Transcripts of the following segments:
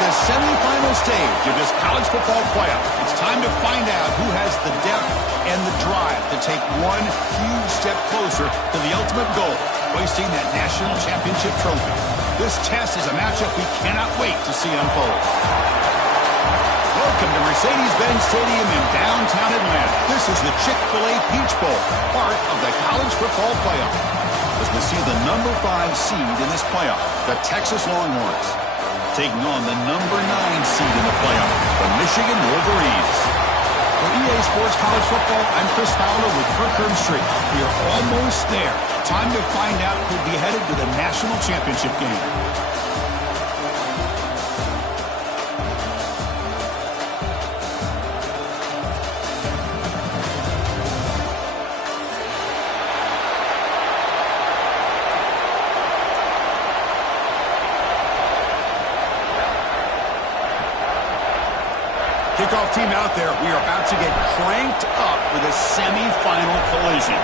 the semifinal stage of this college football playoff. It's time to find out who has the depth and the drive to take one huge step closer to the ultimate goal, hoisting that national championship trophy. This test is a matchup we cannot wait to see unfold. Welcome to Mercedes-Benz Stadium in downtown Atlanta. This is the Chick-fil-A Peach Bowl, part of the college football playoff. As we see the number 5 seed in this playoff, the Texas Longhorns, taking on the number 9 seed in the playoff, the Michigan Wolverines. For EA Sports College Football, I'm Chris Fowler with Kirkland Street. We are almost there. Time to find out who'll be headed to the national championship game. Kickoff team out there. We are about to get cranked up with a semifinal collision.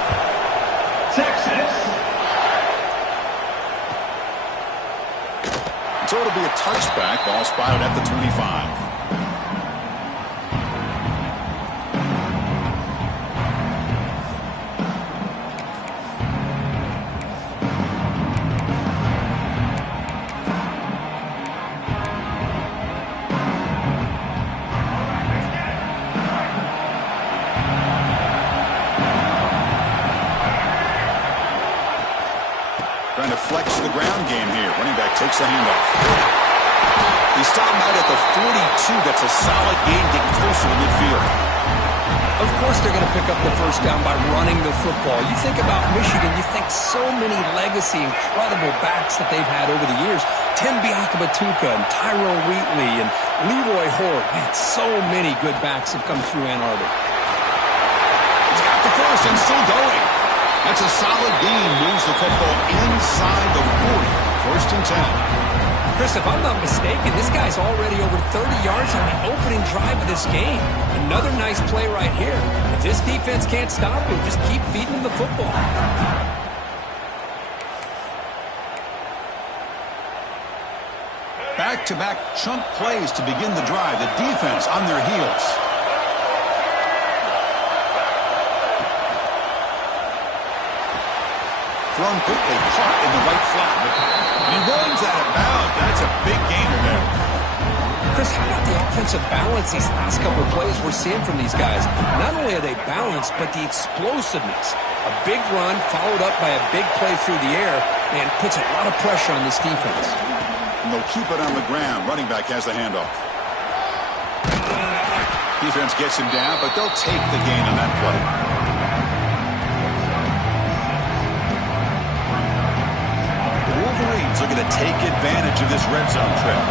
Texas. So it'll be a touchback. Ball spotted at the 25. Trying to flex the ground game here. Running back takes the handoff. He's stopping out at the 42. That's a solid gain, getting closer to midfield. Of course they're going to pick up the first down by running the football. You think about Michigan, you think so many legacy, incredible backs that they've had over the years. Tim Biakabatuka and Tyrone Wheatley and Leroy Horde. Man, so many good backs have come through Ann Arbor. He's got the first and still going. That's a solid gain. Moves the football inside the 40. First and 10. Chris, if I'm not mistaken, this guy's already over 30 yards on the opening drive of this game. Another nice play right here. If this defense can't stop him, just keep feeding him the football. Back-to-back chunk plays to begin the drive. The defense on their heels. Thrown quickly, caught in the right flat. And he runs out of bounds. That's a big gainer there. Chris, how about the offensive balance these last couple of plays we're seeing from these guys? Not only are they balanced, but the explosiveness. A big run followed up by a big play through the air and puts a lot of pressure on this defense. And they'll keep it on the ground. Running back has the handoff. Defense gets him down, but they'll take the gain on that play. Wolverines looking to take advantage of this red zone trip.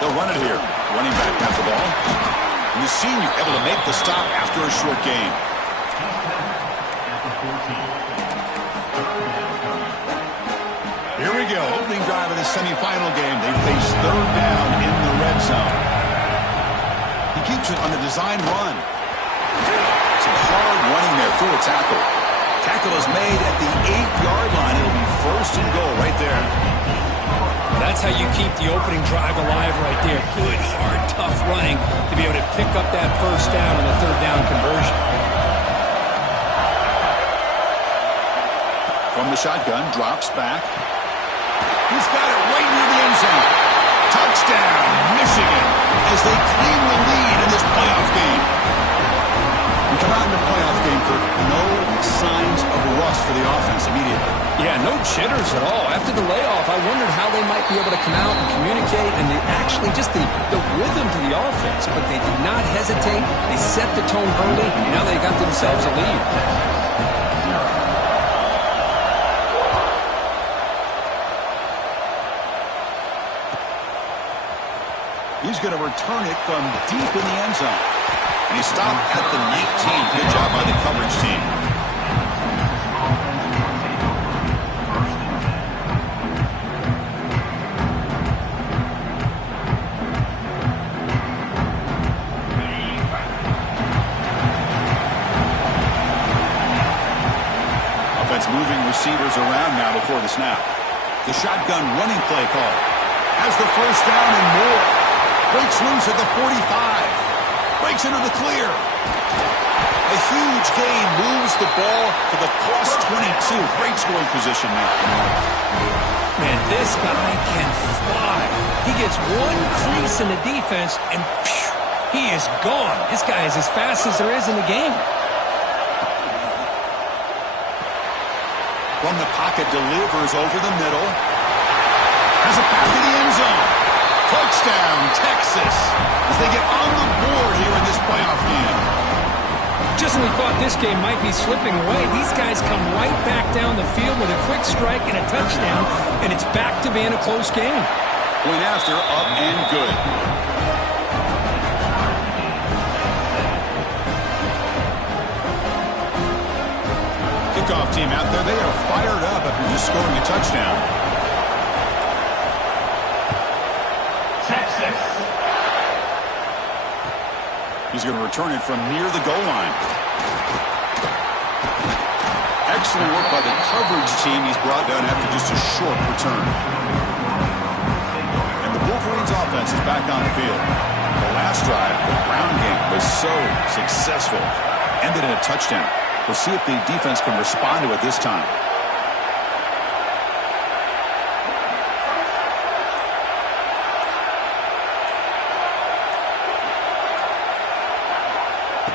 They'll run it here. Running back has the ball. And the senior able to make the stop after a short gain. Here we go. Opening drive of the semifinal game. They face third down in the red zone. He keeps it on the design run. Some hard running there through a tackle. Tackle is made at the 8-yard line. It'll be first and goal right there. That's how you keep the opening drive alive right there. Good, hard, tough running to be able to pick up that first down in the third down conversion. From the shotgun, drops back. He's got it right near the end zone. Touchdown, Michigan, as they claim the lead in this playoff game. We come out in the playoff game for no signs of rust for the offense immediately. Yeah, no jitters at all. After the layoff, I wondered how they might be able to come out and communicate and actually just the rhythm to the offense. But they did not hesitate. They set the tone early. Now they got themselves a lead. He's going to return it from deep in the end zone. And he stopped at the 19. Good job by the coverage team. Offense moving receivers around now before the snap. The shotgun running play call. Has the first down and more. Breaks loose at the 45. Breaks into the clear. A huge gain moves the ball to the plus 22. Great scoring position now. Man, this guy can fly. He gets one crease in the defense, and phew, he is gone. This guy is as fast as there is in the game. From the pocket, delivers over the middle. Has a pass to the end zone. Touchdown, Texas, as they get on the board here in this playoff game. Just when we thought this game might be slipping away, these guys come right back down the field with a quick strike and a touchdown, and it's back to being a close game. Point after, up and good. Kickoff team out there, they are fired up after just scoring a touchdown. Texas. He's going to return it from near the goal line. Excellent work by the coverage team. He's brought down after just a short return. And the Wolverines offense is back on the field. The last drive, the ground game, was so successful. Ended in a touchdown. We'll see if the defense can respond to it this time.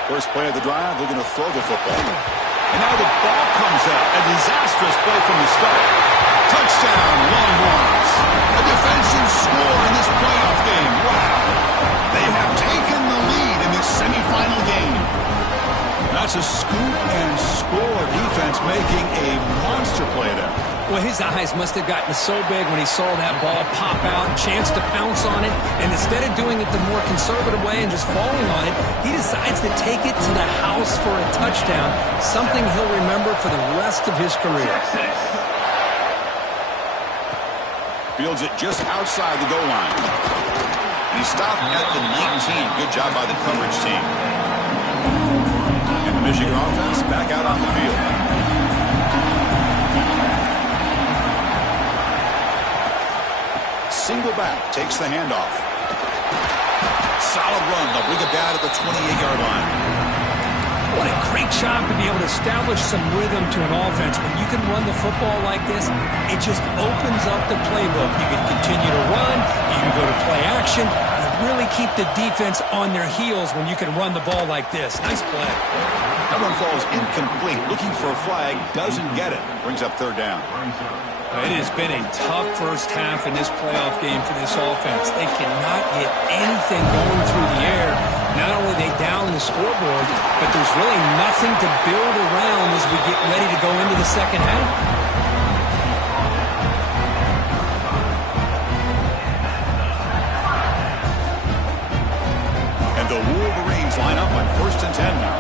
First play of the drive, looking to throw the football. And now the ball comes out. A disastrous play from the start. Touchdown, Longhorns. A defensive score in this playoff game. Wow. They have taken the lead in this semifinal game. That's a scoop and score defense making a monster play there. Well, his eyes must have gotten so big when he saw that ball pop out, chance to pounce on it, and instead of doing it the more conservative way and just falling on it, he decides to take it to the house for a touchdown, something he'll remember for the rest of his career. Fields it just outside the goal line. And he stopped at the 19. Good job by the coverage team. And the Michigan offense back out on the field. Single back, takes the handoff. Solid run. They'll bring it down at the 28-yard line. What a great job to be able to establish some rhythm to an offense. When you can run the football like this, it just opens up the playbook. You can continue to run. You can go to play action. You really keep the defense on their heels when you can run the ball like this. Nice play. That one falls incomplete. Looking for a flag. Doesn't get it. Brings up third down. It has been a tough first half in this playoff game for this offense. They cannot get anything going through the air. Not only are they down the scoreboard, but there's really nothing to build around as we get ready to go into the second half. And the Wolverines line up on 1st and 10 now.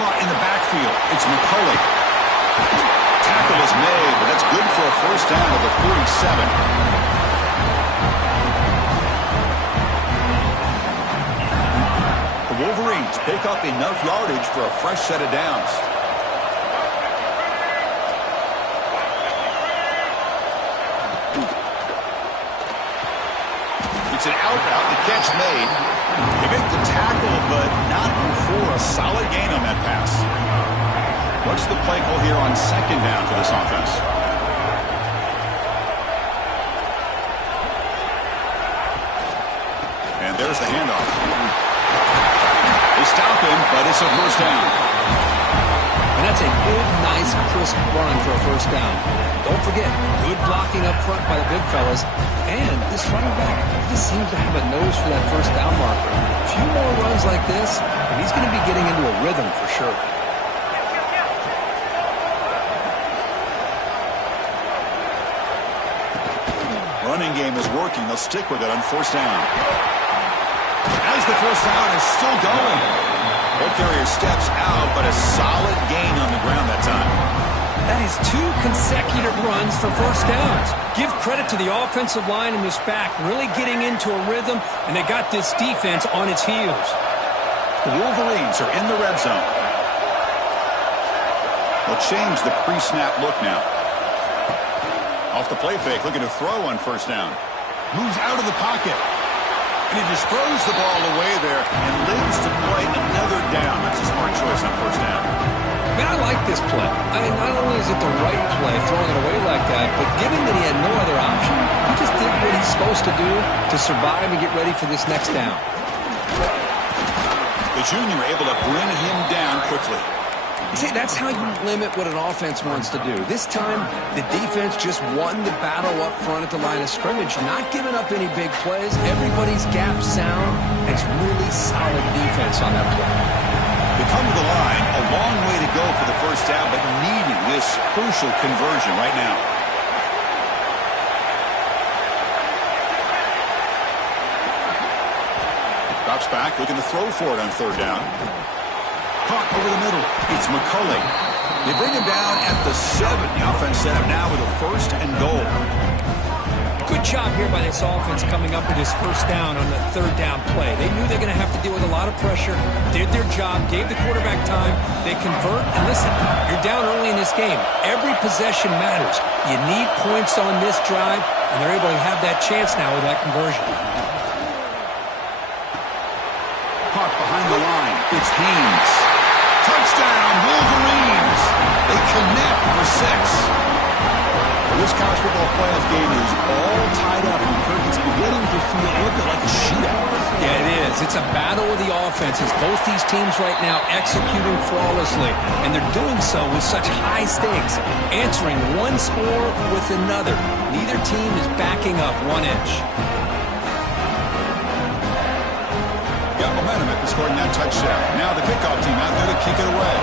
Caught in the backfield. It's McCulley. Tackle is made, but that's good for a first down at the 47. The Wolverines pick up enough yardage for a fresh set of downs. It's an out route, the catch made. They make the tackle, but not before a solid gain on that pass. What's the play call here on second down for this offense? And there's the handoff. They stop him, but it's a first down. And that's a good, nice, crisp run for a first down. Don't forget, good blocking up front by the big fellas. And this running back just seems to have a nose for that first down marker. A few more runs like this, and he's going to be getting into a rhythm for sure. Running game is working. They'll stick with it on first down. As the first down is still going. Ball carrier steps out, but a solid gain on the ground that time. That is 2 consecutive runs for first downs. Give credit to the offensive line in this back, really getting into a rhythm, and they got this defense on its heels. The Wolverines are in the red zone. They'll change the pre-snap look now. Off the play fake, looking to throw on first down. Moves out of the pocket. And he just throws the ball away there and lives to play another down. That's a smart choice on first down. Man, I like this play. I mean, not only is it the right play, throwing it away like that, but given that he had no other option, he just did what he's supposed to do to survive and get ready for this next down. The junior able to bring him down quickly. See, that's how you limit what an offense wants to do. This time, the defense just won the battle up front at the line of scrimmage, not giving up any big plays. Everybody's gap sound. It's really solid defense on that play. They come to the line, a long way to go for the first down, but needing this crucial conversion right now. Drops back, looking to throw for it on third down. Caught over the middle. It's McCulley. They bring him down at the 7. The offense set up now with a first and goal. Good job here by this offense coming up with this first down on the third down play. They knew they're going to have to deal with a lot of pressure, did their job, gave the quarterback time. They convert, and listen, you're down early in this game. Every possession matters. You need points on this drive, and they're able to have that chance now with that conversion. Caught behind the line. It's Haynes. Touchdown, Wolverines. They connect for 6. This college football playoff game is all tied up, and Kirk, it's beginning to feel a little bit like a shootout. Yeah, it is. It's a battle of the offenses. Both these teams right now executing flawlessly, and they're doing so with such high stakes, answering one score with another. Neither team is backing up 1 inch. Got momentum after scoring that touchdown. Now the kickoff team out there to kick it away.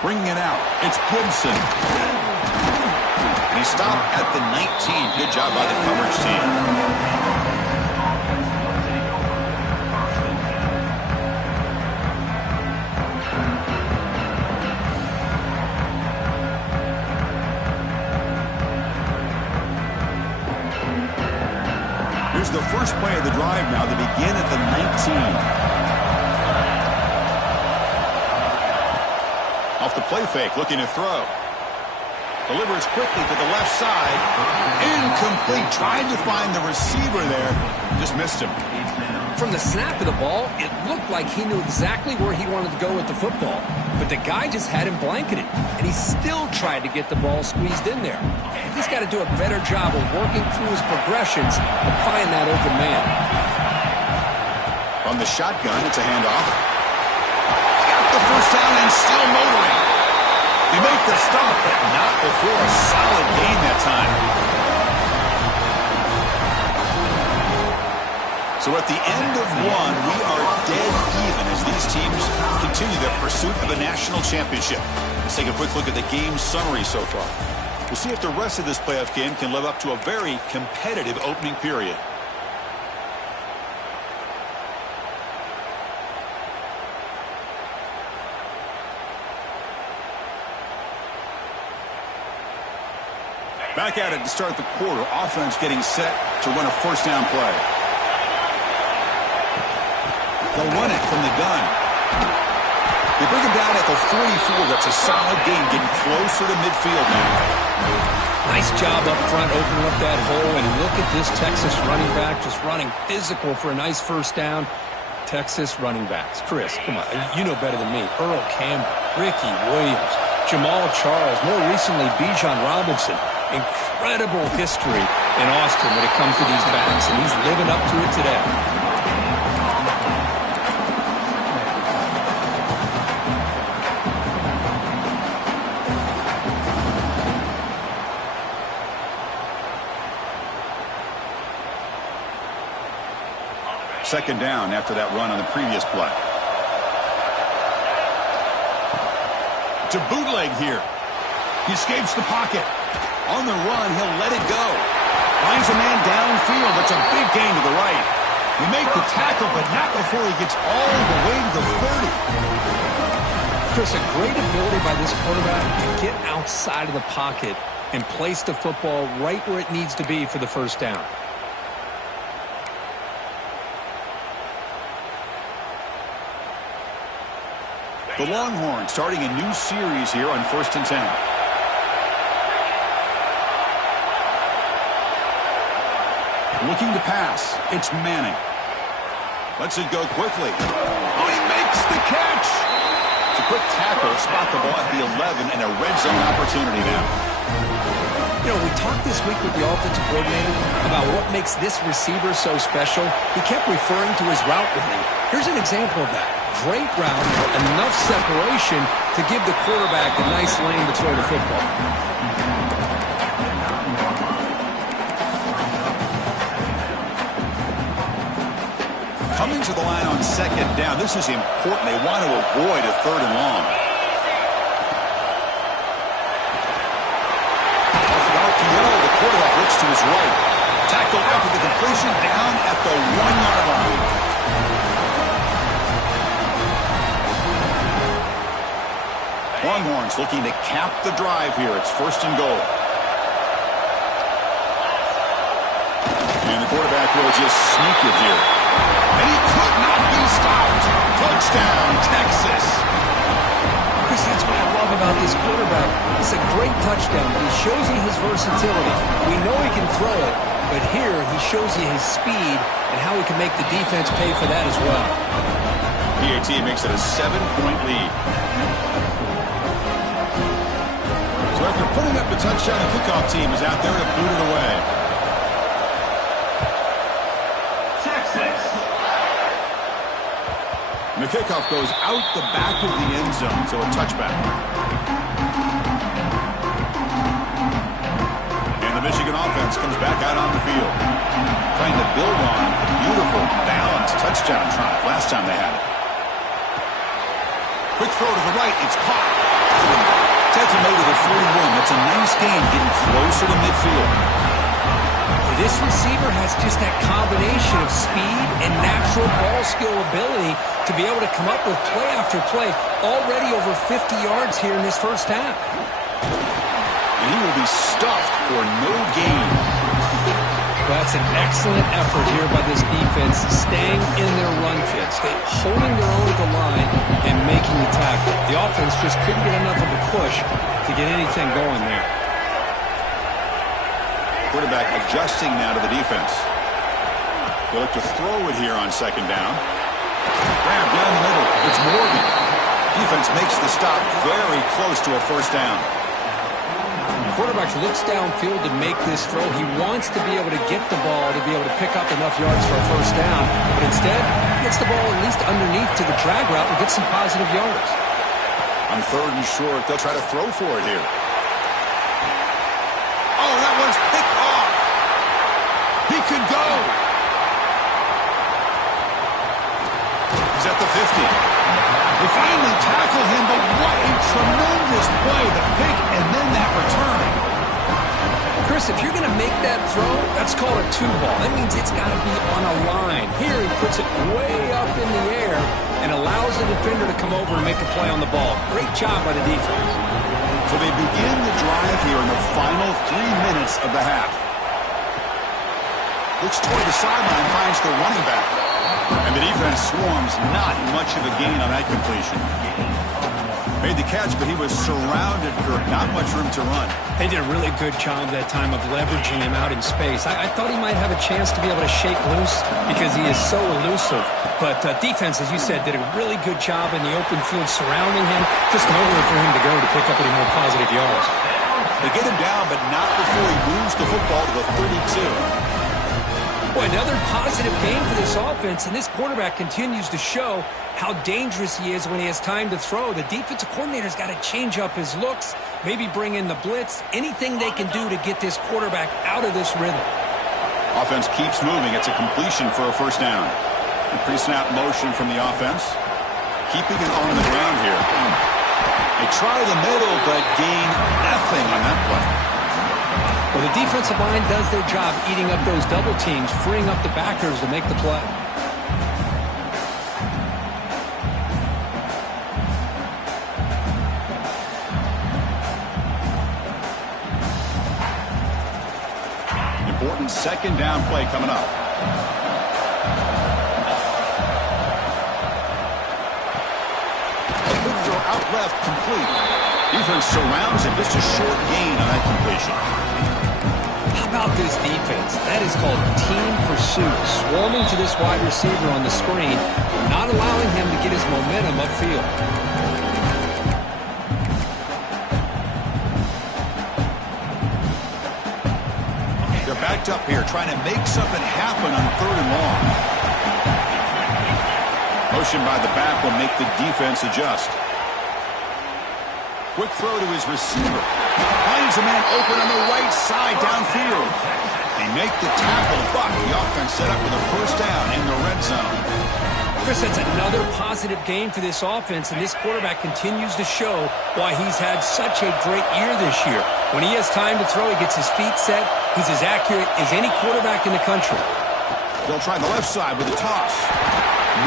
Bringing it out, it's Gibson. And he stopped at the 19. Good job by the coverage team. Here's the first play of the drive now. They begin at the 19. Off the play fake, looking to throw. Delivers quickly to the left side. Incomplete. Trying to find the receiver there. Just missed him. From the snap of the ball, it looked like he knew exactly where he wanted to go with the football. But the guy just had him blanketed. And he still tried to get the ball squeezed in there. He's got to do a better job of working through his progressions to find that open man. From the shotgun, it's a handoff. Got the first down and still motoring. They make the stop, but not before a solid gain that time. So at the end of 1, we are dead even as these teams continue their pursuit of a national championship. Let's take a quick look at the game summary so far. We'll see if the rest of this playoff game can live up to a very competitive opening period. Back at it to start the quarter. Offense getting set to run a first down play. They'll run it from the gun. They bring him down at the 44. That's a solid gain, getting closer to midfield now. Nice job up front, opening up that hole. And look at this Texas running back just running physical for a nice first down. Texas running backs. Chris, come on. You know better than me. Earl Campbell, Ricky Williams, Jamal Charles, more recently Bijan Robinson. Incredible history in Austin when it comes to these backs, and he's living up to it today. Second down after that run on the previous play. To bootleg here. He escapes the pocket. On the run, he'll let it go. Finds a man downfield. That's a big gain to the right. He make the tackle, but not before he gets all the way to the 30. Chris, a great ability by this quarterback to get outside of the pocket and place the football right where it needs to be for the first down. The Longhorns starting a new series here on 1st and 10. Looking to pass. It's Manning. Lets it go quickly. Oh, he makes the catch. It's a quick tackle. Spot the ball at the 11 and a red zone opportunity now. You know, we talked this week with the offensive coordinator about what makes this receiver so special. He kept referring to his route running. Here's an example of that. Great route, enough separation to give the quarterback a nice lane to throw the football. Coming to the line on 2nd down. This is important. They want to avoid a 3rd and long. The quarterback looks to his right. Tackle after the completion, down at the 1-yard line. Longhorns looking to cap the drive here. It's 1st and goal. And the quarterback will just sneak it here. And he could not be stopped. Touchdown, Texas. Chris, that's what I love about this quarterback. It's a great touchdown, but he shows you his versatility. We know he can throw it, but here he shows you his speed and how he can make the defense pay for that as well. PAT makes it a 7-point lead. So after putting up the touchdown, the kickoff team is out there to boot it away. And the kickoff goes out the back of the end zone, so a touchback. And the Michigan offense comes back out on the field, trying to build on the beautiful, balanced touchdown drive last time they had it. Quick throw to the right. It's caught. Takes him to the 41. That's a nice gain, getting closer to midfield. This receiver has just that combination of speed and natural ball skill ability to be able to come up with play after play. Already over 50 yards here in this first half. And he will be stuffed for no gain. That's an excellent effort here by this defense, staying in their run fits, holding their own at the line and making the tackle. The offense just couldn't get enough of a push to get anything going there. Quarterback adjusting now to the defense. They look to throw it here on 2nd down. Grab down the middle. It's Morgan. Defense makes the stop very close to a 1st down. The quarterback looks downfield to make this throw. He wants to be able to get the ball to be able to pick up enough yards for a 1st down. But instead, he gets the ball at least underneath to the drag route and gets some positive yards. On 3rd and short, they'll try to throw for it here. Oh, that one's picked off. He could go. He's at the 50. They finally tackle him, but what a tremendous play. The pick and then that return. Chris, if you're going to make that throw, that's called a 2-ball. That means it's got to be on a line. Here he puts it way up in the air and allows the defender to come over and make a play on the ball. Great job by the defense. So they begin the drive here in the final 3 minutes of the half. Looks toward the sideline, finds the running back. And the defense swarms, not much of a gain on that completion. Made the catch, but he was surrounded, Kirk. Not much room to run. They did a really good job that time of leveraging him out in space. I thought he might have a chance to be able to shake loose because he is so elusive. But defense, as you said, did a really good job in the open field surrounding him. Just nowhere for him to go to pick up any more positive yards. They get him down, but not before he moves the football to the 32. Boy, another positive game for this offense, and this quarterback continues to show how dangerous he is when he has time to throw. The defensive coordinator's got to change up his looks, maybe bring in the blitz, anything they can do to get this quarterback out of this rhythm. Offense keeps moving. It's a completion for a 1st down. A pre-snap motion from the offense. Keeping it on the ground here. They try the middle, but gain nothing on that play. Well, the defensive line does their job eating up those double teams, freeing up the backers to make the play. Important 2nd down play coming up. A quick throw Out left, complete. Defense surrounds him. Just a short gain on that completion. How about this defense? That is called team pursuit. Swarming to this wide receiver on the screen, not allowing him to get his momentum upfield. They're backed up here, trying to make something happen on 3rd and long. Motion by the back will make the defense adjust. Quick throw to his receiver. Finds a man open on the right side downfield. They make the tackle, but the offense set up with a first down in the red zone. Chris, that's another positive game for this offense, and this quarterback continues to show why he's had such a great year this year. When he has time to throw, he gets his feet set. He's as accurate as any quarterback in the country. They'll try the left side with a toss.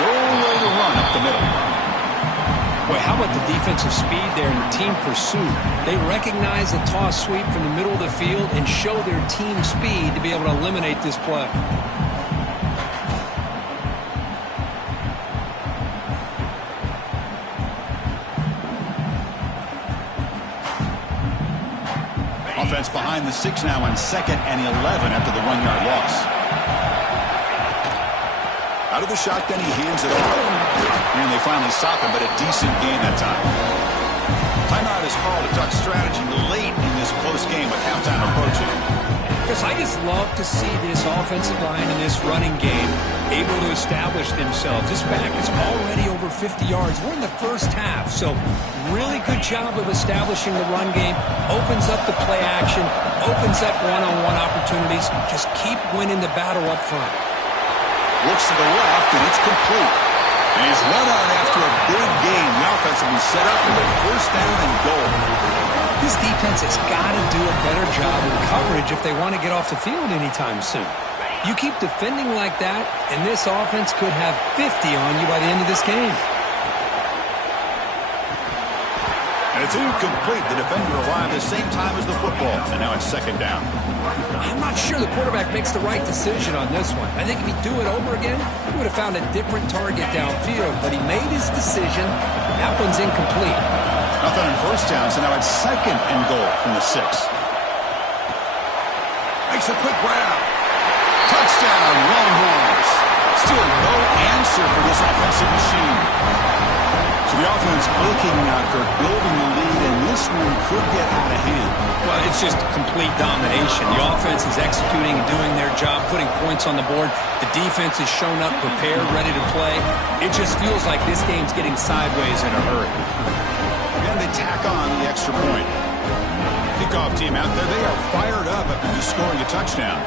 No way to run up the middle. Boy, how about the defensive speed there and the team pursuit? They recognize the toss sweep from the middle of the field and show their team speed to be able to eliminate this play. Offense behind the 6 now on 2nd and 11 after the 1-yard loss. Out of the shotgun, he hands it off. And they finally stop him, but a decent gain that time. Timeout is called a Duck strategy late in this close game with halftime approaching. Chris, I just love to see this offensive line and this running game able to establish themselves. This back is already over 50 yards. We're in the first half, so really good job of establishing the run game. Opens up the play action, opens up one-on-one opportunities. Just keep winning the battle up front. Looks to the left, and it's complete. And he's run out after a big gain. The offense will be set up with a first down and goal. This defense has got to do a better job in coverage if they want to get off the field anytime soon. You keep defending like that, and this offense could have 50 on you by the end of this game. And it's incomplete. The defender arrived at the same time as the football, and now it's 2nd down. I'm not sure the quarterback makes the right decision on this one. I think if he'd do it over again, he would have found a different target downfield, but he made his decision. That one's incomplete. Nothing on first down, so now it's 2nd and goal from the 6. Makes a quick grab. Touchdown, Longhorns. Still no answer for this offensive machine. So the offense looking Kirk, building the lead, and this one could get out of hand. Well, it's just complete domination. The offense is executing and doing their job, putting points on the board. The defense has shown up, prepared, ready to play. It just feels like this game's getting sideways in a hurry. And they tack on the extra point. Kickoff team out there, they are fired up after just scoring a touchdown.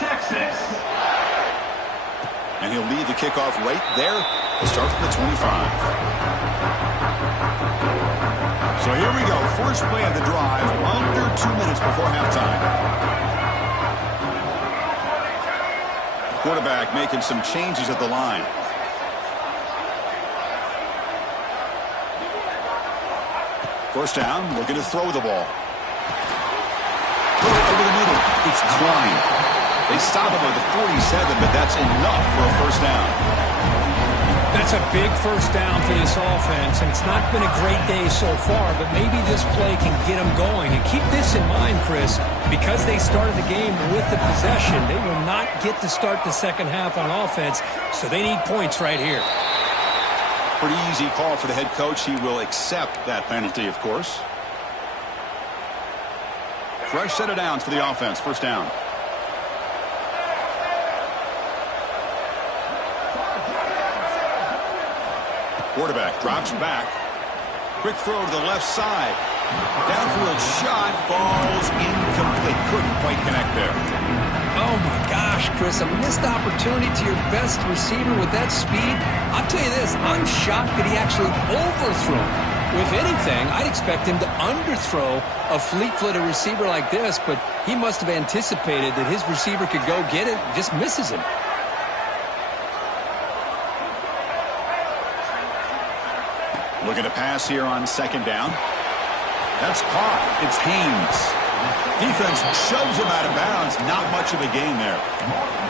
Texas. And he'll lead the kickoff right there. He'll start from the 25. So here we go. First play of the drive, under 2 minutes before halftime. Quarterback making some changes at the line. First down, looking to throw the ball. Put it over the middle. It's Klein. They stop him at the 47, but that's enough for a first down. That's a big first down for this offense, and it's not been a great day so far, but maybe this play can get them going. And keep this in mind, Chris, because they started the game with the possession, they will not get to start the second half on offense, so they need points right here. Pretty easy call for the head coach. He will accept that penalty, of course. Fresh set of downs for the offense. First down. Quarterback drops back. Quick throw to the left side. Downfield shot falls incomplete. Couldn't quite connect there. Oh, my gosh, Chris, a missed opportunity to your best receiver with that speed. I'll tell you this, I'm shocked that he actually overthrew him. If anything, I'd expect him to underthrow a fleet-footed receiver like this, but he must have anticipated that his receiver could go get it and just misses him. Looking to pass here on second down. That's caught. It's Haynes. Defense shoves him out of bounds. Not much of a gain there.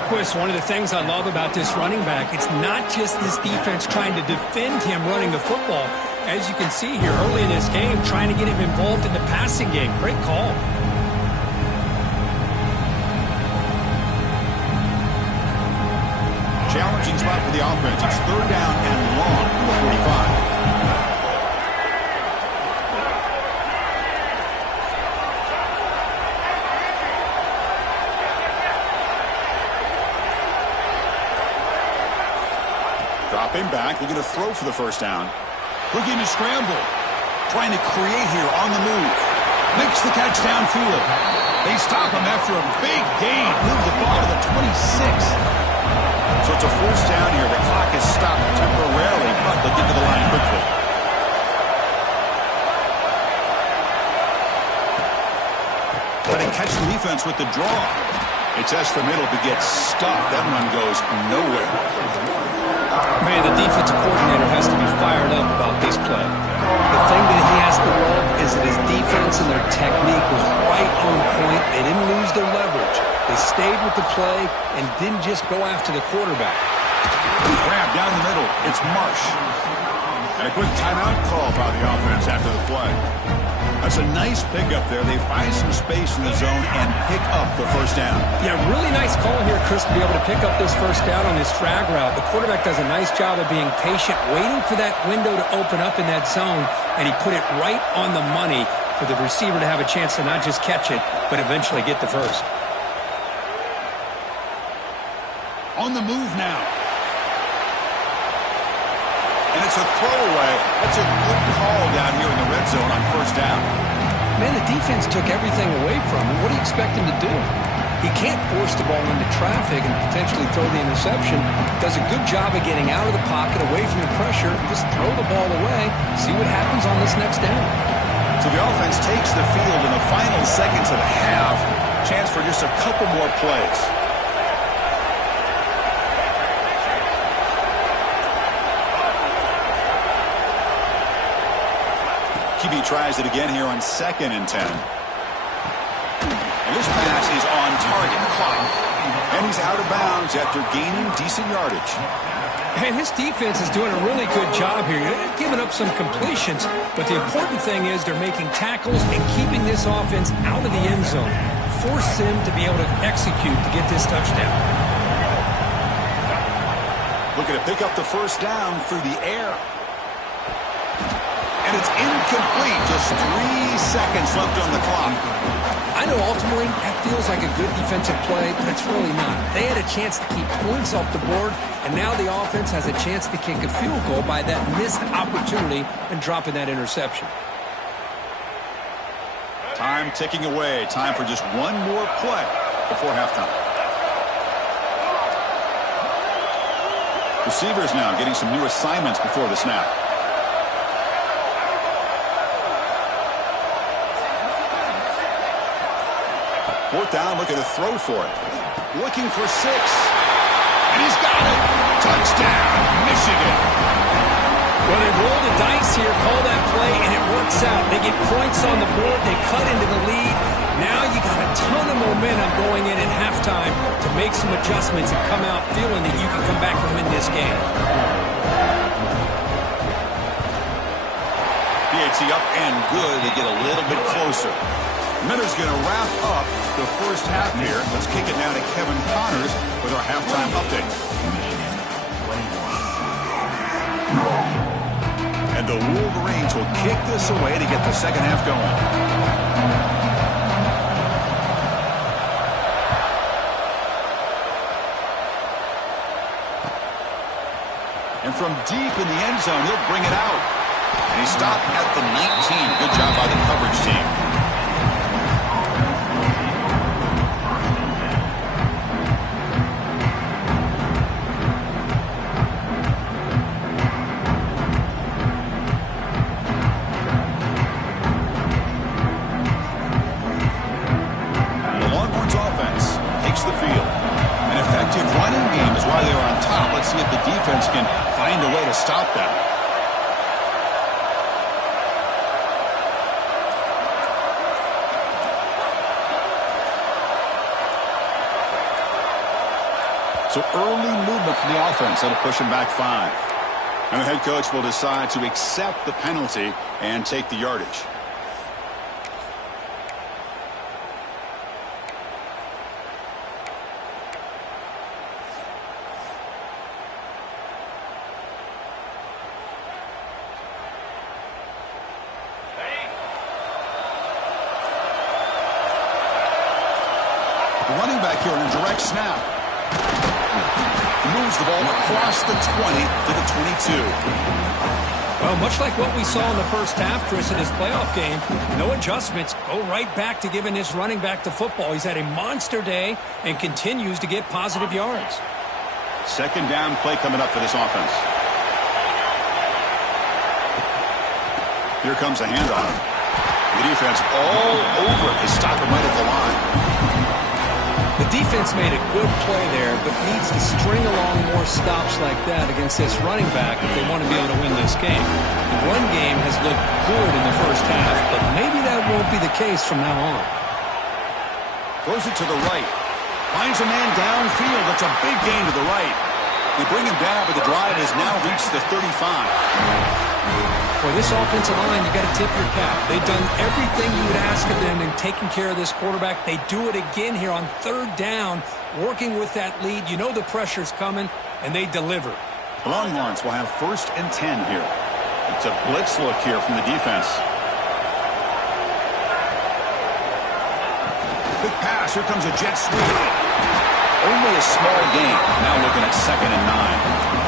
Boy, it's one of the things I love about this running back. It's not just this defense trying to defend him running the football. As you can see here early in this game, trying to get him involved in the passing game. Great call. Challenging spot for the offense. It's 3rd down and long from the 45. Dropping back, looking to throw for the 1st down. Looking to scramble. Trying to create here on the move. Makes the catch downfield. They stop him after a big gain. Move the ball to the 26. So it's a 4th down here. The clock is stopped temporarily, but they'll get to the line quickly. Trying to catch the defense with the draw. It's S the middle, but gets stuffed. That one goes nowhere. Man, the defensive coordinator has to be fired up about this play. The thing that he has to love is that his defense and their technique was right on point. They didn't lose their leverage. They stayed with the play and didn't just go after the quarterback. Grab down the middle. It's Marsh. And a quick timeout call by the offense after the play. That's a nice pickup there. They find some space in the zone and pick up the 1st down. Yeah, really nice call here, Chris, to be able to pick up this 1st down on this drag route. The quarterback does a nice job of being patient, waiting for that window to open up in that zone, and he put it right on the money for the receiver to have a chance to not just catch it, but eventually get the 1st. On the move now. And it's a throwaway. That's a good call down here in the red zone on 1st down. Man, the defense took everything away from him. What do you expect him to do? He can't force the ball into traffic and potentially throw the interception. Does a good job of getting out of the pocket, away from the pressure. Just throw the ball away. See what happens on this next down. So the offense takes the field in the final seconds of the half. Chance for just a couple more plays. QB tries it again here on 2nd and 10. And this pass is on target. Clock. And he's out of bounds after gaining decent yardage. And his defense is doing a really good job here. They're giving up some completions, but the important thing is they're making tackles and keeping this offense out of the end zone. Force them to be able to execute to get this touchdown. Looking to pick up the 1st down through the air. And it's incomplete. Just 3 seconds left on the clock. I know ultimately that feels like a good defensive play, but it's really not. They had a chance to keep points off the board, and now the offense has a chance to kick a field goal by that missed opportunity and dropping that interception. Time ticking away. Time for just one more play before halftime. Receivers now getting some new assignments before the snap. 4th down, looking to throw for it. Looking for 6. And he's got it. Touchdown, Michigan. Well, they roll the dice here, call that play, and it works out. They get points on the board. They cut into the lead. Now you got a ton of momentum going in at halftime to make some adjustments and come out feeling that you can come back and win this game. PHC up and good. They get a little bit closer. Miller's going to wrap up the 1st half here. Let's kick it down to Kevin Connors with our halftime update. And the Wolverines will kick this away to get the 2nd half going. And from deep in the end zone, he'll bring it out. And he stopped at the 19. Good job by the coverage team. The field. An effective running game is why they're on top. Let's see if the defense can find a way to stop that. So early movement from the offense. That'll push him back 5. And the head coach will decide to accept the penalty and take the yardage. The running back here in a direct snap. Moves the ball across the 20 to the 22. Well, much like what we saw in the first half, Chris, in his playoff game, no adjustments. Go right back to giving this running back the football. He's had a monster day and continues to get positive yards. Second down play coming up for this offense. Here comes a handoff. The defense all over it. They stop him right at the line. The defense made a good play there, but needs to string along more stops like that against this running back if they want to be able to win this game. The run game has looked good in the first half, but maybe that won't be the case from now on. Throws it to the right. Finds a man downfield. That's a big gain to the right. They bring him down, but the drive has now reached the 35. For this offensive line, you got to tip your cap. They've done everything you would ask of them in taking care of this quarterback. They do it again here on third down, working with that lead. You know the pressure's coming, and they deliver. The Longhorns will have 1st and 10 here. It's a blitz look here from the defense. Big pass. Here comes a jet sweep. Only a small gain. Now looking at 2nd and 9.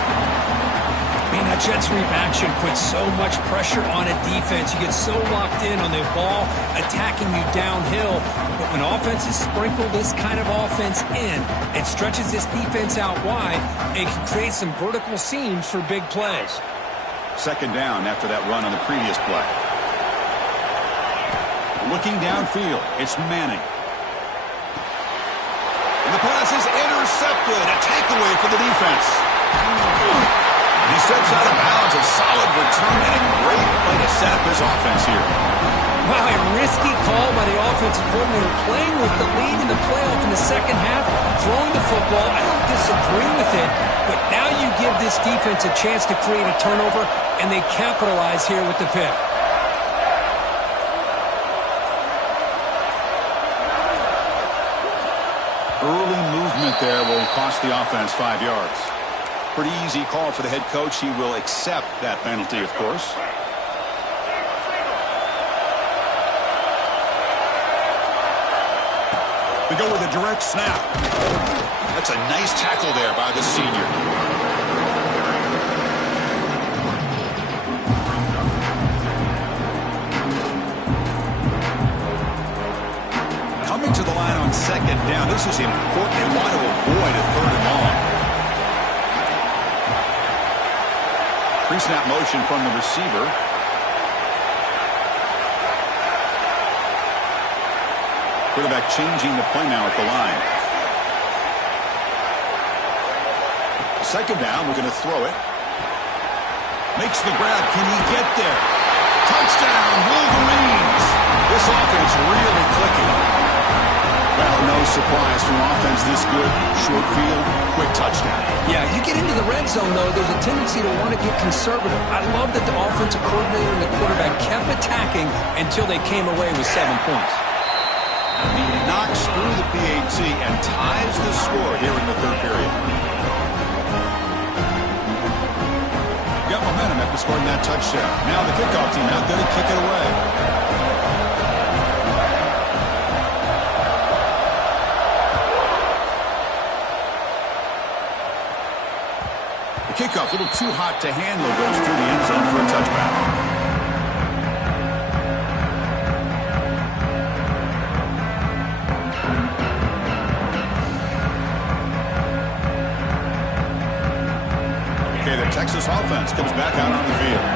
Man, that jet sweep action puts so much pressure on a defense. You get so locked in on the ball attacking you downhill. But when offenses sprinkle this kind of offense in, it stretches this defense out wide and can create some vertical seams for big plays. 2nd down after that run on the previous play. Looking downfield, it's Manning. And the pass is intercepted. A takeaway for the defense. He steps out of bounds. A solid return and a great way to set up his offense here. Wow, a risky call by the offensive coordinator, playing with the lead in the playoff in the second half, throwing the football. I don't disagree with it, but now you give this defense a chance to create a turnover, and they capitalize here with the pick. Early movement there will cost the offense 5 yards. Pretty easy call for the head coach. He will accept that penalty, of course. They go with a direct snap. That's a nice tackle there by the senior. Coming to the line on 2nd down. This is important. They want to avoid a 3rd and long. Pre-snap motion from the receiver. Quarterback changing the play now at the line. 2nd down, we're going to throw it. Makes the grab. Can he get there? Touchdown, Wolverines! This offense really clicking. Well, no surprise from offense this good. Short field, quick touchdown. Yeah, you get into the red zone, though, there's a tendency to want to get conservative. I love that the offensive coordinator and the quarterback kept attacking until they came away with 7 points. He knocks through the PAT and ties the score here in the 3rd period. Got momentum after scoring that touchdown. Now the kickoff team out there to kick it away. The kickoff, a little too hot to handle, goes through the end zone for a touchback. Texas offense comes back out on the field.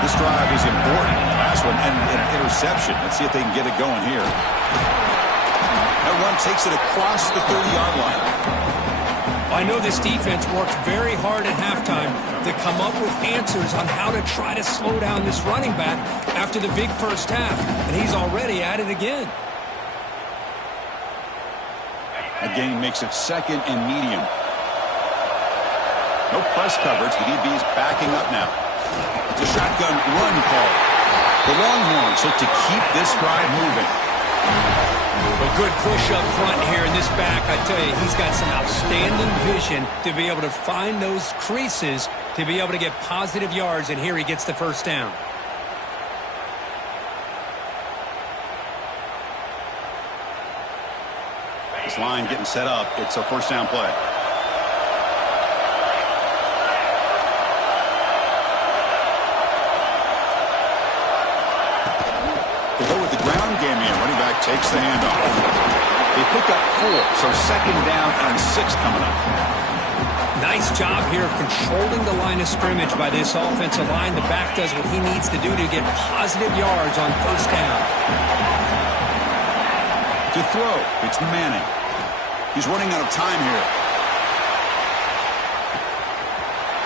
This drive is important. Last one and an interception. Let's see if they can get it going here. That run takes it across the 30-yard line. I know this defense worked very hard at halftime to come up with answers on how to try to slow down this running back after the big first half, and he's already at it again. That gain makes it 2nd and medium. No press coverage. The DB's backing up now. It's a shotgun run call. The Longhorns look to keep this drive moving. A good push up front here in this back. I tell you, he's got some outstanding vision to be able to find those creases, to be able to get positive yards, and here he gets the first down. This line getting set up. It's a first down play. They go with the ground game here. Running back takes the handoff. They pick up 4, so second down and 6 coming up. Nice job here of controlling the line of scrimmage by this offensive line. The back does what he needs to do to get positive yards on first down. To throw, it's Manning. He's running out of time here.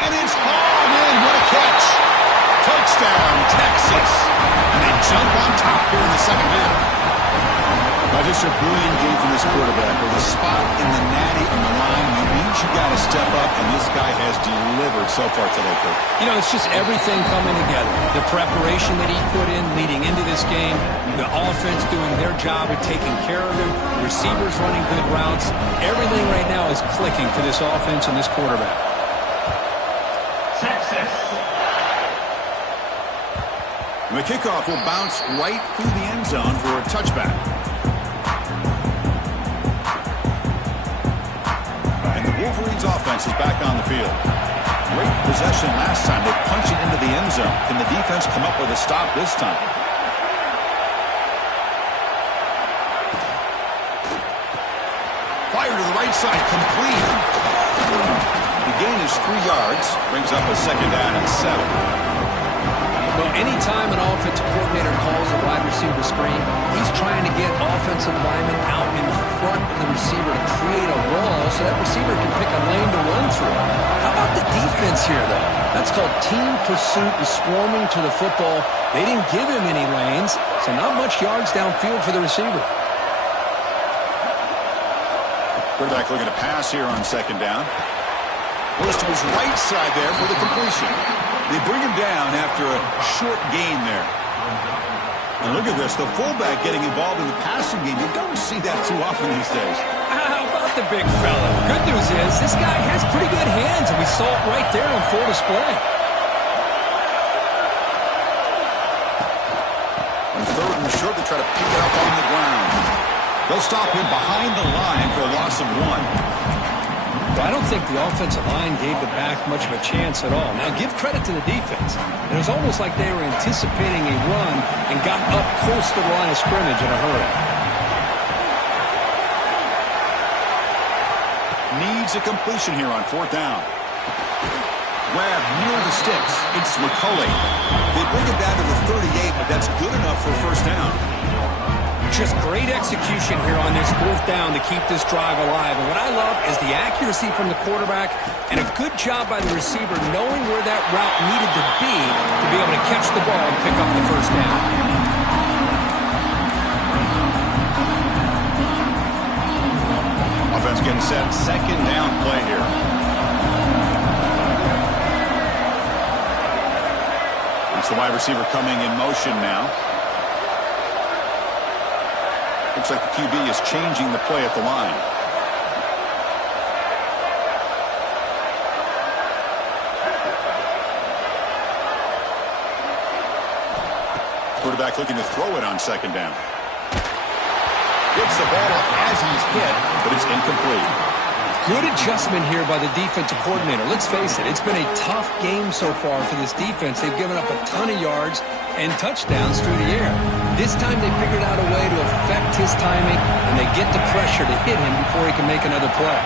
And it's hauled in. What a catch. Touchdown, Texas. And they jump on top here in the second half. Just a brilliant game from this quarterback. With a spot in the natty on the line, it means you got to step up, and this guy has delivered so far today, Kirk. You know, it's just everything coming together. The preparation that he put in leading into this game, the offense doing their job of taking care of him, receivers running good routes. Everything right now is clicking for this offense and this quarterback. Texas. The kickoff will bounce right through the end zone for a touchback. Wolverines offense is back on the field. Great possession last time. They punch it into the end zone. Can the defense come up with a stop this time? Fire to the right side, complete. The gain is 3 yards. Brings up a second down and 7. Well, anytime an offensive coordinator calls a wide receiver screen, he's trying to get offensive linemen out in front of the receiver to create a wall so that receiver can pick a lane to run through. How about the defense here, though? That's called team pursuit and swarming to the football. They didn't give him any lanes, so not much yards downfield for the receiver. Quarterback looking to pass here on second down. Goes to his right side there for the completion. They bring him down after a short gain there. And look at this, the fullback getting involved in the passing game. You don't see that too often these days. How about the big fella? Good news is this guy has pretty good hands, and we saw it right there on full display. On third and short, they try to pick it up on the ground. They'll stop him behind the line for a loss of 1. I don't think the offensive line gave the back much of a chance at all. Now, give credit to the defense. It was almost like they were anticipating a run and got up close to the line of scrimmage in a hurry. Needs a completion here on fourth down. Grab near the sticks. It's McCulley. They bring it down to the 38, but that's good enough for a first down. Just great execution here on this fourth down to keep this drive alive. And what I love is the accuracy from the quarterback and a good job by the receiver knowing where that route needed to be able to catch the ball and pick up the first down. Offense getting set. Second down play here. It's the wide receiver coming in motion now. Looks like the QB is changing the play at the line. Quarterback looking to throw it on second down. Gets the ball up as he's hit, but it's incomplete. Good adjustment here by the defensive coordinator. Let's face it, it's been a tough game so far for this defense. They've given up a ton of yards and touchdowns through the air. This time they figured out a way to affect his timing, and they get the pressure to hit him before he can make another play.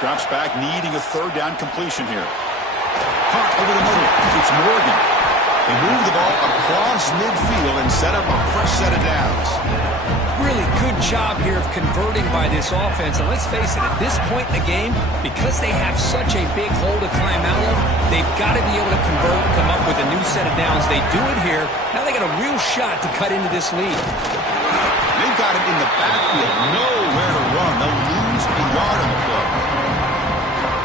Drops back, needing a third down completion here. Caught over the middle. It's Morgan. They move the ball across midfield and set up a fresh set of downs. Really good job here of converting by this offense. And let's face it, at this point in the game, because they have such a big hole to climb out of, They've got to be able to convert and come up with a new set of downs. They do it here. Now they got a real shot to cut into this lead. They've got him in the backfield. Nowhere to run. They'll lose a yard on the play.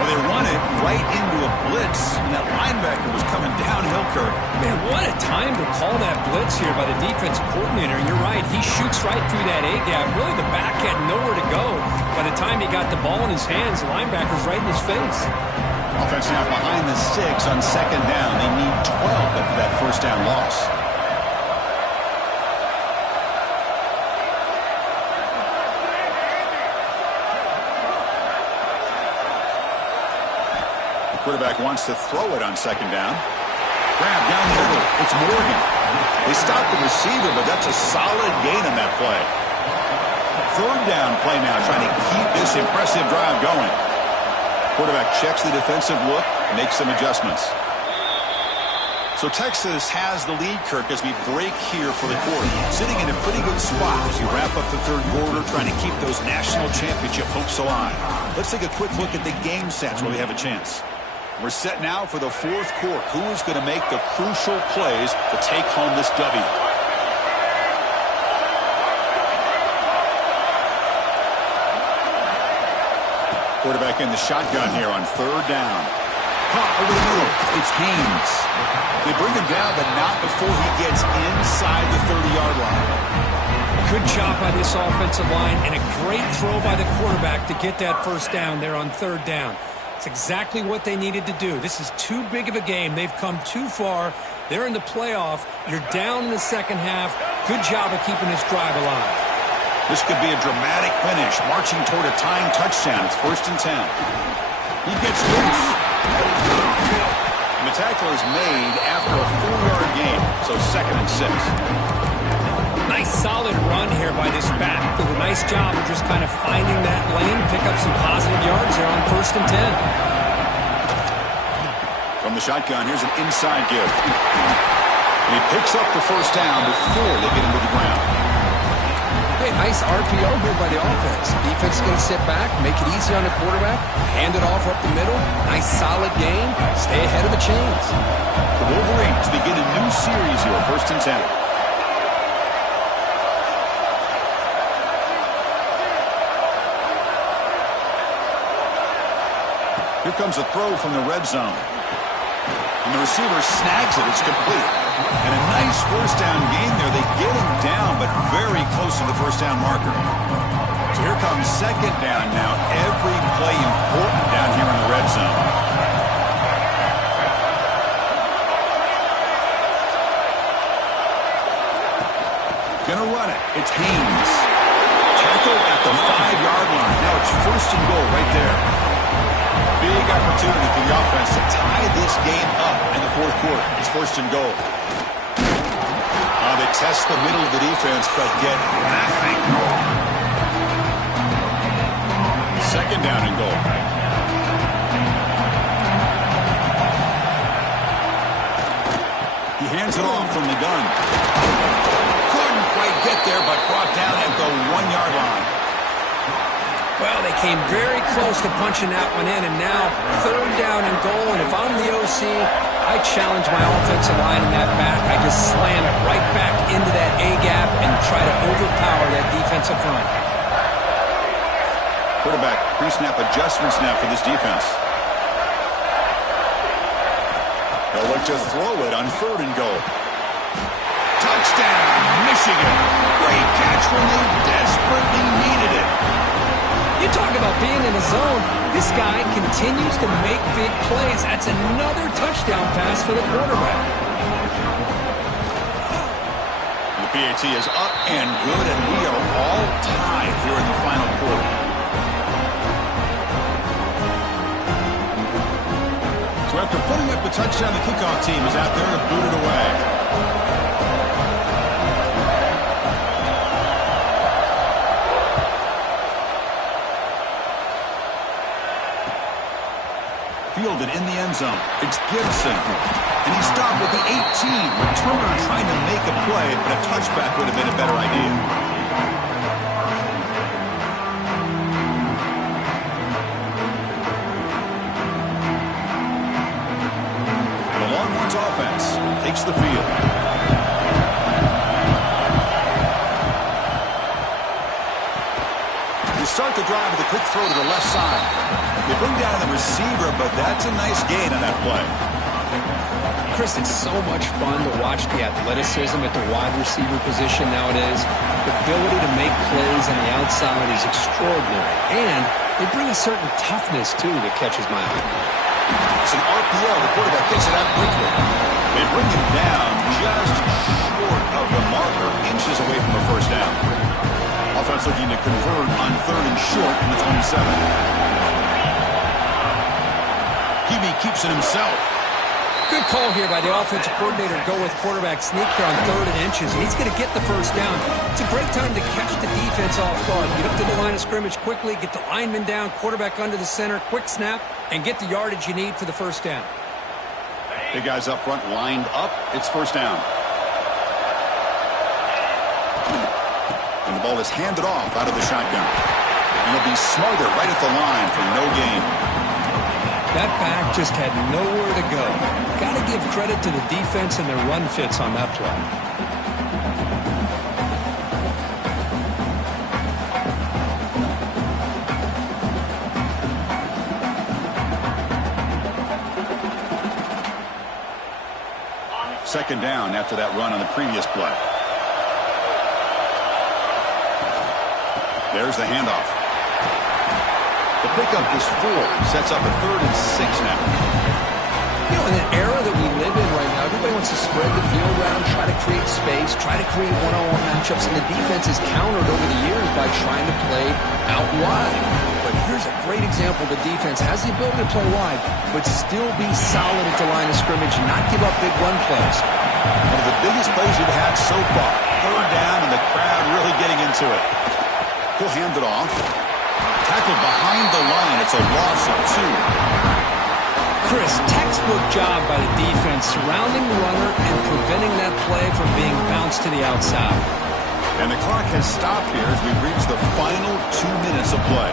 Well, they run it right into a blitz, and that linebacker was coming downhill, Kirk. Man, what a time to call that blitz here by the defensive coordinator. You're right. He shoots right through that A-gap. Really, the back had nowhere to go. By the time he got the ball in his hands, the linebacker's right in his face. Offense now behind the 6 on second down. They need 12 after that first down loss. Quarterback wants to throw it on second down. Grab down the middle. It's Morgan. They stopped the receiver, but that's a solid gain on that play. Third down play now, trying to keep this impressive drive going. Quarterback checks the defensive look, makes some adjustments. So Texas has the lead, Kirk, as we break here for the quarter. Sitting in a pretty good spot as you wrap up the third quarter, trying to keep those national championship hopes alive. Let's take a quick look at the game stats while we have a chance. We're set now for the fourth quarter. Who is going to make the crucial plays to take home this W? Quarterback in the shotgun here on third down. Caught over the middle. It's Haynes. They bring him down, but not before he gets inside the 30-yard line. Good job by this offensive line, and a great throw by the quarterback to get that first down there on third down. It's exactly what they needed to do. This is too big of a game. They've come too far. They're in the playoff. You're down in the second half. Good job of keeping this drive alive. This could be a dramatic finish, marching toward a tying touchdown. It's 1st and 10. He gets loose. And the tackle is made after a 4-yard gain, so 2nd and 6. Nice solid run here by this back. Did a nice job of just kind of finding that lane, pick up some positive yards there on 1st and 10. From the shotgun, here's an inside give. And he picks up the first down before they get him to the ground. Hey, nice RPO here by the offense. Defense is going to sit back, make it easy on the quarterback, hand it off up the middle. Nice solid game. Stay ahead of the chains. The Wolverines begin a new series here, 1st and 10. Here comes a throw from the red zone. And the receiver snags it. It's complete. And a nice first down gain there. They get him down, but very close to the first down marker. So here comes second down now. Every play important down here in the red zone. Gonna run it. It's Haynes. Tackle at the 5-yard line. Now it's 1st and goal right there. Big opportunity for the offense to tie this game up in the fourth quarter. It's 1st and goal. They test the middle of the defense, but get nothing. 2nd down and goal. He hands it off from the gun. Couldn't quite get there, but brought down at the 1-yard line. Well, they came very close to punching that one in, and now 3rd down and goal. And if I'm the OC, I challenge my offensive line in that back. I just slam it right back into that A-gap and try to overpower that defensive front. Quarterback pre-snap adjustments now for this defense. They'll look to throw it on 3rd and goal. Touchdown, Michigan. Great catch when they desperately needed it. You talk about being in the zone. This guy continues to make big plays. That's another touchdown pass for the quarterback. The PAT is up and good, and we are all tied here in the final quarter. So after putting up the touchdown, the kickoff team is out there to boot it away. Fielded in the end zone. It's Gibson. And he stopped with the 18. Returner trying to make a play, but a touchback would have been a better idea. takes the field. They start the drive with a quick throw to the left side. They bring down the receiver, but that's a nice gain on that play. Chris, it's so much fun to watch the athleticism at the wide receiver position nowadays. The ability to make plays on the outside is extraordinary. And they bring a certain toughness, too, that catches my eye. It's an RPO. The quarterback gets it out quickly. They bring him down just short of the marker, inches away from a first down. Offense looking to convert on 3rd and short in the 27. Hebe keeps it himself. Good call here by the offensive coordinator to go with quarterback sneak here on 3rd and inches. And he's going to get the first down. It's a great time to catch the defense off guard. Get up to the line of scrimmage quickly, get the lineman down, quarterback under the center, quick snap, and get the yardage you need for the first down. Big guys up front lined up. It's first down. And the ball is handed off out of the shotgun. And it'll be Smothers right at the line for no gain. That back just had nowhere to go. Got to give credit to the defense and their run fits on that play. Second down after that run on the previous play. There's the handoff. The pickup is 4. Sets up a 3rd and 6 now. You know, in an era that we live in right now, everybody wants to spread the field around, try to create space, try to create one-on-one matchups, and the defense is countered over the years by trying to play out wide. But here's a great example. The defense has the ability to play wide, but still be solid at the line of scrimmage and not give up big run plays. One of the biggest plays we've had so far. 3rd down, and the crowd really getting into it. He'll hand it off. Tackled behind the line. It's a loss of 2. Chris, textbook job by the defense surrounding the runner and preventing that play from being bounced to the outside. And the clock has stopped here as we reach the final 2 minutes of play.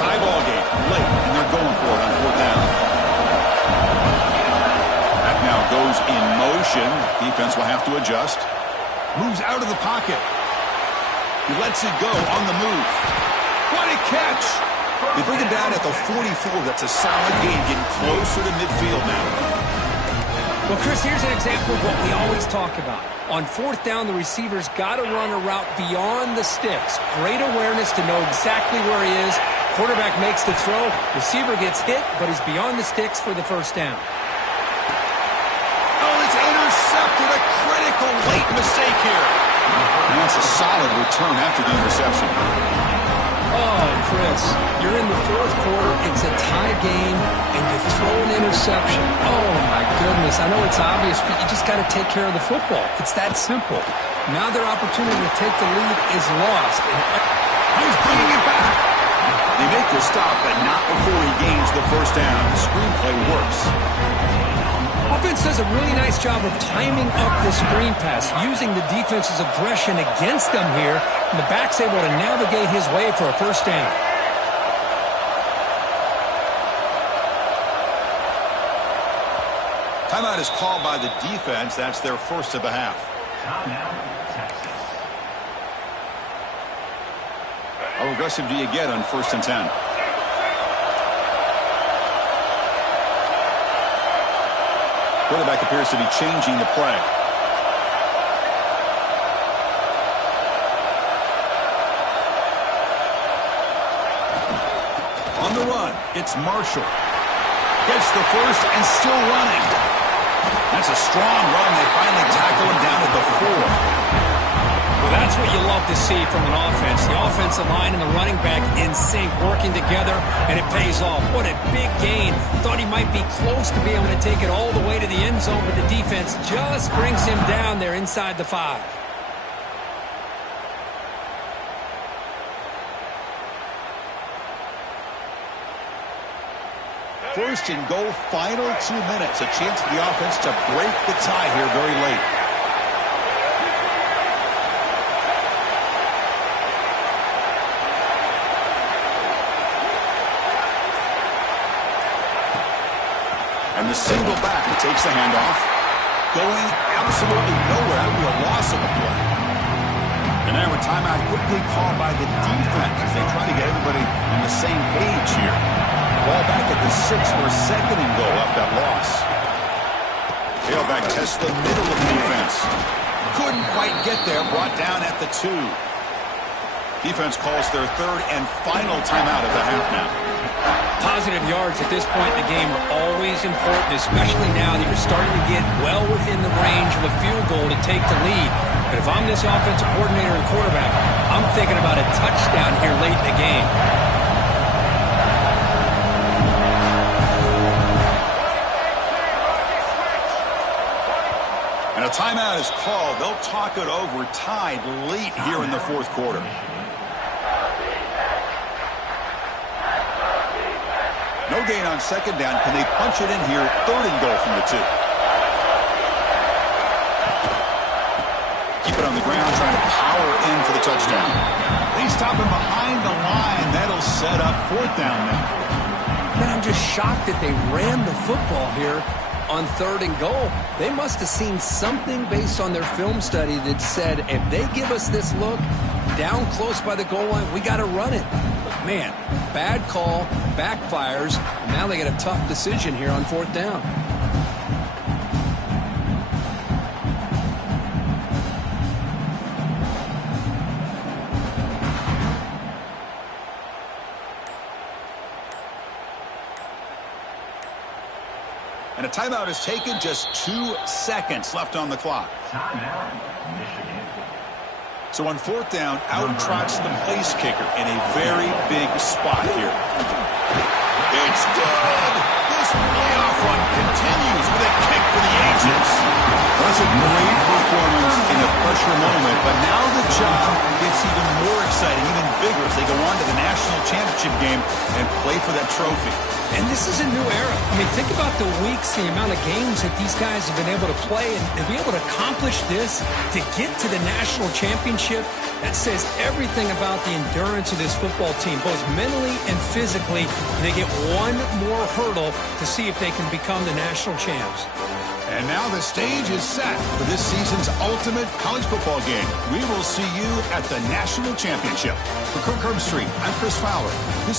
Tie ball game late, and they're going for it on 4th down. That now goes in motion. Defense will have to adjust. Moves out of the pocket. He lets it go on the move. What a catch! They bring him down at the 44. That's a solid gain, getting closer to midfield now. Well, Chris, here's an example of what we always talk about. On 4th down, the receiver's got to run a route beyond the sticks. Great awareness to know exactly where he is. Quarterback makes the throw. Receiver gets hit, but he's beyond the sticks for the first down. Oh, it's intercepted. A critical late mistake here. And that's a solid return after the interception. Oh, Chris, you're in the 4th quarter. It's a tie game, and you throw an interception. Oh, my goodness. I know it's obvious, but you just got to take care of the football. It's that simple. Now their opportunity to take the lead is lost. And he's bringing it back. They make the stop, but not before he gains the first down. The screenplay works. Offense does a really nice job of timing up the screen pass, using the defense's aggression against them here, and the back's able to navigate his way for a first down. Timeout is called by the defense. That's their first of the half. How aggressive do you get on 1st and 10? Quarterback appears to be changing the play. On the run, it's Marshall. Gets the first and still running. That's a strong run. They finally tackle him down at the 4. Well, that's what you love to see from an offense. The offensive line and the running back in sync, working together, and it pays off. What a big gain. Thought he might be close to being able to take it all the way to the end zone, but the defense just brings him down there inside the 5. First and goal, final 2 minutes. A chance for the offense to break the tie here very late. the single back, he takes the handoff. Going absolutely nowhere. That would be a loss of the play. And now a timeout quickly called by the defense as they try to get everybody on the same page here. Ball back at the 6 for a second and goal up that loss. Tailback tests the middle of the defense. Couldn't quite get there. Brought down at the 2. Defense calls their third and final timeout of the half now. Positive yards at this point in the game are always important, especially now that you're starting to get well within the range of a field goal to take the lead. But if I'm this offensive coordinator and quarterback, I'm thinking about a touchdown here late in the game. And a timeout is called. They'll talk it over, tied late here in the fourth quarter. No gain on second down. Can they punch it in here? Third and goal from the 2. Keep it on the ground, trying to power in for the touchdown. They stop him behind the line. That'll set up fourth down now. Man, I'm just shocked that they ran the football here on third and goal. They must have seen something based on their film study that said, if they give us this look down close by the goal line, we got to run it. But man, bad call, backfires. Now they get a tough decision here on fourth down. And a timeout is taken, just 2 seconds left on the clock. Timeout, Michigan. So on fourth down, out trots the place kicker in a very big spot here. It's good. This playoff run continues with a kick for the ages. That's a great performance in a pressure moment, but now the job gets even more exciting, even bigger as they go on to the national championship game and play for that trophy. And this is a new era. I mean, think about the weeks, the amount of games that these guys have been able to play, and to be able to accomplish this, to get to the national championship, that says everything about the endurance of this football team, both mentally and physically. They get one more hurdle to see if they can become the national champs. And now the stage is set for this season's ultimate college football game. We will see you at the national championship. For Kirk Herbstreit, I'm Chris Fowler. This